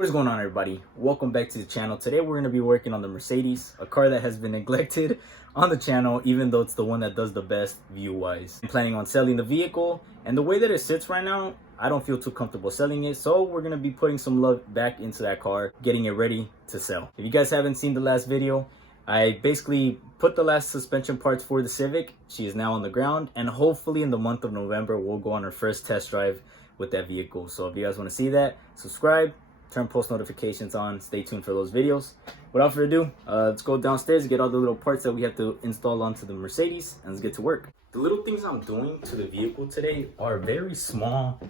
What is going on, everybody? Welcome back to the channel. Today we're going to be working on the Mercedes, a car that has been neglected on the channel, even though it's the one that does the best view-wise. I'm planning on selling the vehicle, and the way that it sits right now, I don't feel too comfortable selling it, so we're going to be putting some love back into that car, getting it ready to sell. If you guys haven't seen the last video, I basically put the last suspension parts for the Civic. She is now on the ground, and hopefully in the month of November, we'll go on our first test drive with that vehicle. So if you guys want to see that, subscribe. Turn post notifications on. Stay tuned for those videos. Without further ado, let's go downstairs, get all the little parts that we have to install onto the Mercedes, and let's get to work. The little things I'm doing to the vehicle today are very small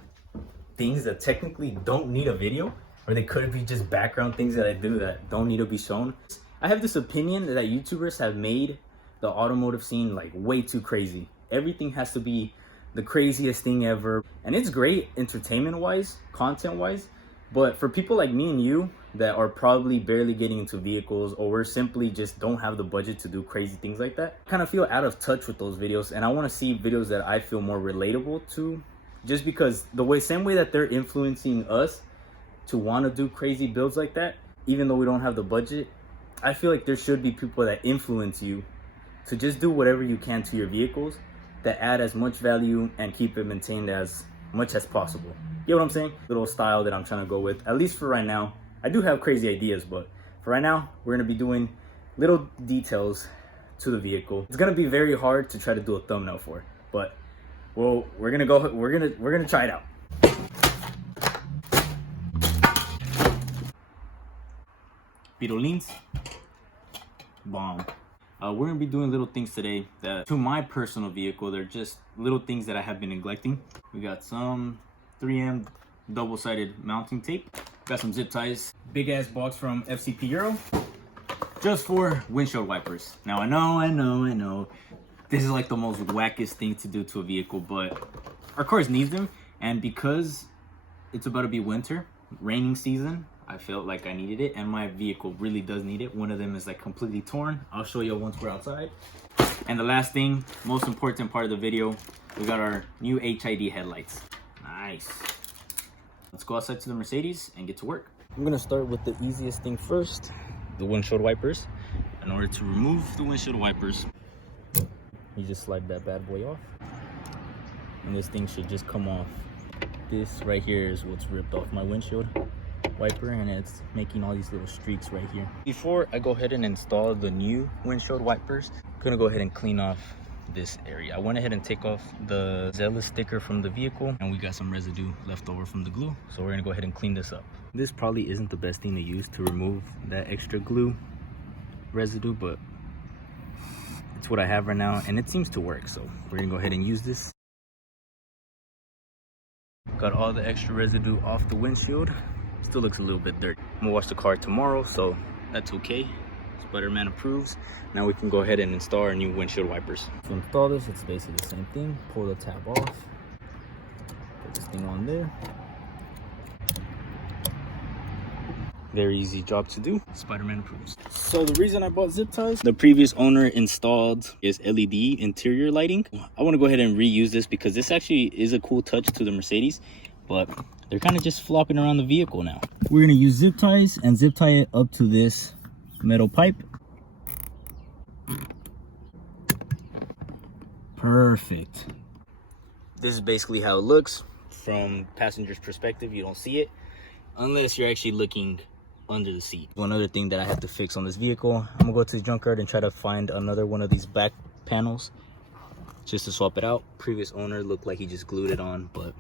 things that technically don't need a video, or they could be just background things that I do that don't need to be shown. I have this opinion that YouTubers have made the automotive scene like way too crazy. Everything has to be the craziest thing ever, and it's great entertainment-wise, content-wise. But for people like me and you that are probably barely getting into vehicles, or we're simply just don't have the budget to do crazy things like that, I kind of feel out of touch with those videos, and I want to see videos that I feel more relatable to, just because same way that they're influencing us to want to do crazy builds like that, even though we don't have the budget, I feel like there should be people that influence you to just do whatever you can to your vehicles that add as much value and keep it maintained as much as possible. You know what I'm saying? Little style that I'm trying to go with, at least for right now. I do have crazy ideas, but for right now, we're gonna be doing little details to the vehicle. It's gonna be very hard to try to do a thumbnail for, but we're gonna try it out. Pirolins, bomb. We're gonna be doing little things today that, to my personal vehicle, they're just little things that I have been neglecting. We got some 3M double-sided mounting tape. Got some zip ties. Big ass box from FCP Euro, just for windshield wipers. Now I know. This is like the most wackest thing to do to a vehicle, but our cars need them, and because it's about to be winter, raining season, I felt like I needed it, and my vehicle really does need it. One of them is like completely torn. I'll show you once we're outside. And the last thing, most important part of the video, we got our new HID headlights. Nice. Let's go outside to the Mercedes and get to work. I'm gonna start with the easiest thing first, the windshield wipers. In order to remove the windshield wipers, you just slide that bad boy off, and this thing should just come off. This right here is what's ripped off my windshield wiper, and it's making all these little streaks right here. Before I go ahead and install the new windshield wipers, I'm gonna go ahead and clean off this area. I went ahead and take off the Zealous sticker from the vehicle, and we got some residue left over from the glue, so we're gonna go ahead and clean this up. This probably isn't the best thing to use to remove that extra glue residue, but it's what I have right now, and it seems to work, so we're gonna go ahead and use this. Got all the extra residue off the windshield. Still looks a little bit dirty. I'm gonna wash the car tomorrow, so that's okay. Spider-Man approves. Now we can go ahead and install our new windshield wipers. To install this, it's basically the same thing. Pull the tab off, put this thing on there. Very easy job to do. Spider-Man approves. So the reason I bought zip ties, the previous owner installed is LED interior lighting. I want to go ahead and reuse this because this actually is a cool touch to the Mercedes, but they're kind of just flopping around the vehicle now. We're gonna use zip ties and zip tie it up to this metal pipe. Perfect. This is basically how it looks from passenger's perspective. You don't see it unless you're actually looking under the seat. One other thing that I have to fix on this vehicle, I'm gonna go to the junkyard and try to find another one of these back panels just to swap it out. Previous owner looked like he just glued it on, but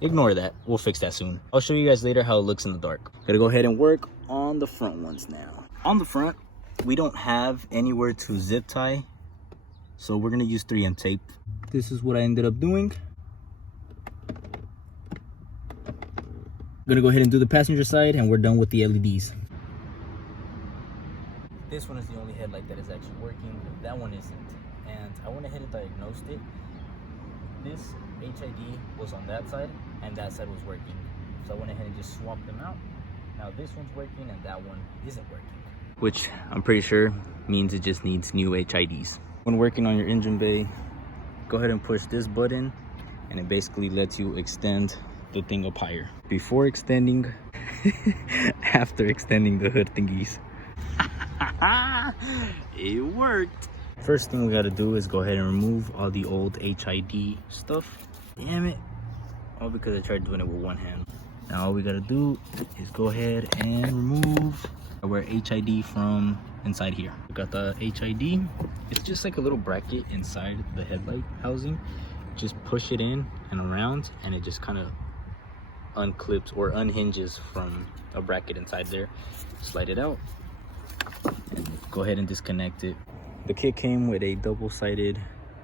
ignore that. We'll fix that soon. I'll show you guys later how it looks in the dark. Gotta go ahead and work on the front ones now. On the front, we don't have anywhere to zip tie, so we're gonna use 3M tape. This is what I ended up doing. Gonna go ahead and do the passenger side, and we're done with the LEDs. This one is the only headlight that is actually working. That one isn't, and I went ahead and diagnosed it. This HID was on that side, and that side was working, so I went ahead and just swapped them out. Now this one's working and that one isn't working, which I'm pretty sure means it just needs new HIDs. When working on your engine bay, go ahead and push this button, and it basically lets you extend the thing up higher before extending. After extending the hood thingies. It worked. First thing we got to do is go ahead and remove all the old HID stuff. Damn it, all because I tried doing it with one hand. Now all we got to do is go ahead and remove our HID from inside here. We got the HID. It's just like a little bracket inside the headlight housing. Just push it in and around, and it just kind of unclips or unhinges from a bracket inside there. Slide it out and go ahead and disconnect it. The kit came with a double-sided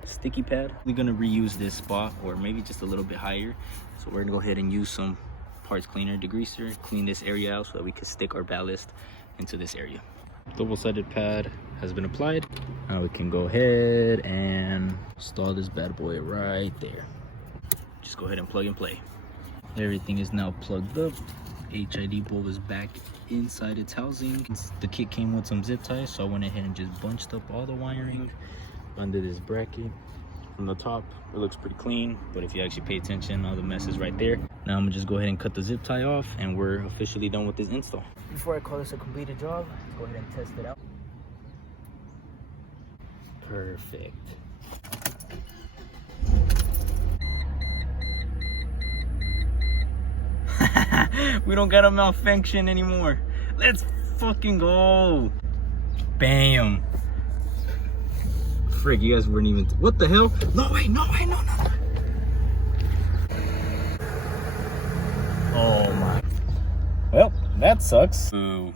sticky pad. We're gonna reuse this spot, or maybe just a little bit higher. So we're gonna go ahead and use some parts cleaner, degreaser, clean this area out so that we can stick our ballast into this area. Double-sided pad has been applied. Now we can go ahead and install this bad boy right there. Just go ahead and plug and play. Everything is now plugged up. HID bulb is back inside its housing. The kit came with some zip ties, so I went ahead and just bunched up all the wiring under this bracket. From the top, it looks pretty clean, but if you actually pay attention, all the mess is right there. Now I'm gonna just go ahead and cut the zip tie off, and we're officially done with this install. Before I call this a completed job, let's go ahead and test it out. Perfect. We don't got a malfunction anymore. Let's fucking go. Bam. Frick, you guys weren't even. What the hell? No way, no way, no. Oh my. Well, that sucks. Ooh.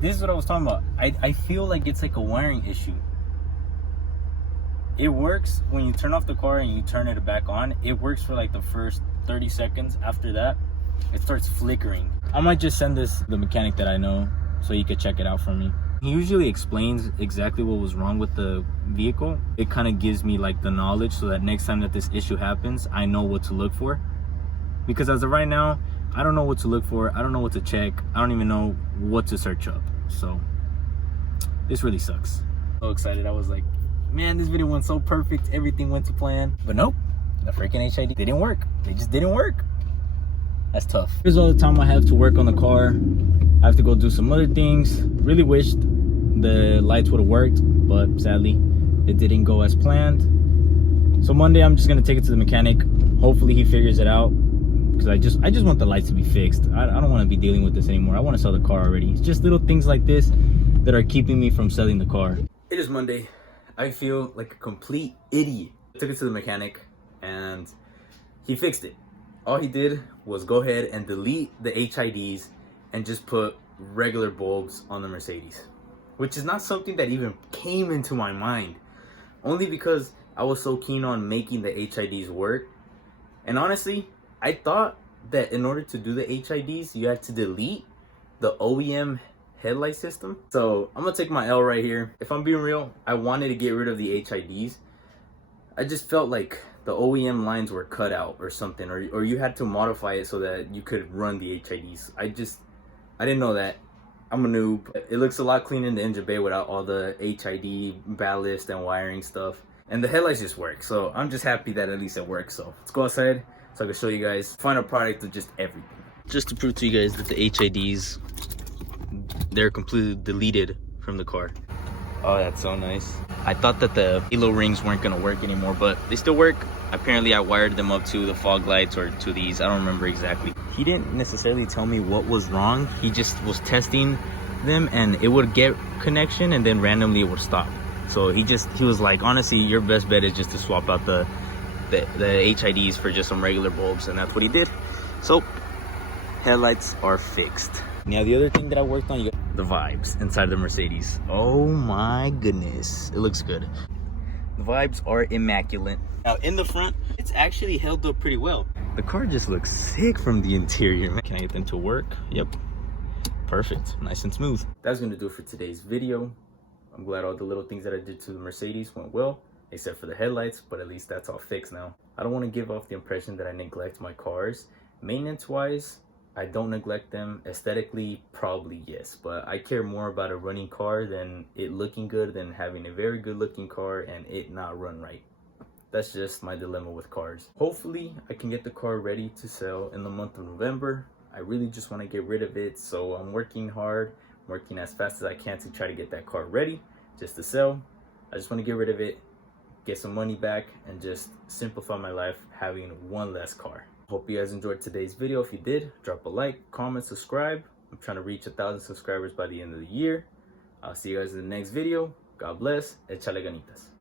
This is what I was talking about. I feel like it's like a wiring issue. It works when you turn off the car and you turn it back on. It works for like the first 30 seconds. After that, it starts flickering. I might just send this to the mechanic that I know so he could check it out for me. He usually explains exactly what was wrong with the vehicle. It kind of gives me like the knowledge so that next time that this issue happens, I know what to look for. Because as of right now, I don't know what to look for. I don't know what to check. I don't even know what to search up. So this really sucks. So excited. I was like, man, this video went so perfect. Everything went to plan. But nope, the freaking HID didn't work. They just didn't work. That's tough. Here's all the time I have to work on the car. I have to go do some other things. Really wished the lights would have worked, but sadly it didn't go as planned. So Monday I'm just gonna take it to the mechanic. Hopefully he figures it out, because I just want the lights to be fixed. I don't want to be dealing with this anymore. I want to sell the car already. It's just little things like this that are keeping me from selling the car. It is Monday. I feel like a complete idiot. I took it to the mechanic and he fixed it. All he did was go ahead and delete the HIDs and just put regular bulbs on the Mercedes, which is not something that even came into my mind, only because I was so keen on making the HIDs work. And honestly, I thought that in order to do the HIDs, you had to delete the OEM headlight system. So I'm gonna take my L right here. If I'm being real, I wanted to get rid of the HIDs. I just felt like the OEM lines were cut out or something, or you had to modify it so that you could run the HIDs. I didn't know that. I'm a noob. It looks a lot cleaner in the engine bay without all the HID ballast and wiring stuff. And the headlights just work. So I'm just happy that at least it works. So let's go outside so I can show you guys final product of just everything. Just to prove to you guys that the HIDs, they're completely deleted from the car. Oh, that's so nice. I thought that the halo rings weren't gonna work anymore, but they still work. Apparently I wired them up to the fog lights or to these. I don't remember exactly. He didn't necessarily tell me what was wrong. He just was testing them and it would get connection and then randomly it would stop. So he was like, honestly, your best bet is just to swap out the HIDs for just some regular bulbs, and that's what he did. So headlights are fixed. Now the other thing that I worked on, the vibes inside the Mercedes. Oh my goodness, it looks good. The vibes are immaculate. Now in the front, it's actually held up pretty well. The car just looks sick from the interior, man. Can I get them to work? Yep, perfect, nice and smooth. That's gonna do it for today's video. I'm glad all the little things that I did to the Mercedes went well, except for the headlights, but at least that's all fixed now. I don't want to give off the impression that I neglect my cars. Maintenance wise, I don't neglect them. Aesthetically, probably yes, but I care more about a running car than it looking good than having a very good looking car and it not run right. that's just my dilemma with cars. Hopefully I can get the car ready to sell in the month of November. I really just want to get rid of it, so I'm working hard, working as fast as I can to try to get that car ready just to sell. I just want to get rid of it, get some money back, and just simplify my life having one less car. Hope you guys enjoyed today's video. If you did, drop a like, comment, subscribe. I'm trying to reach 1,000 subscribers by the end of the year. I'll see you guys in the next video. God bless. Échale ganitas.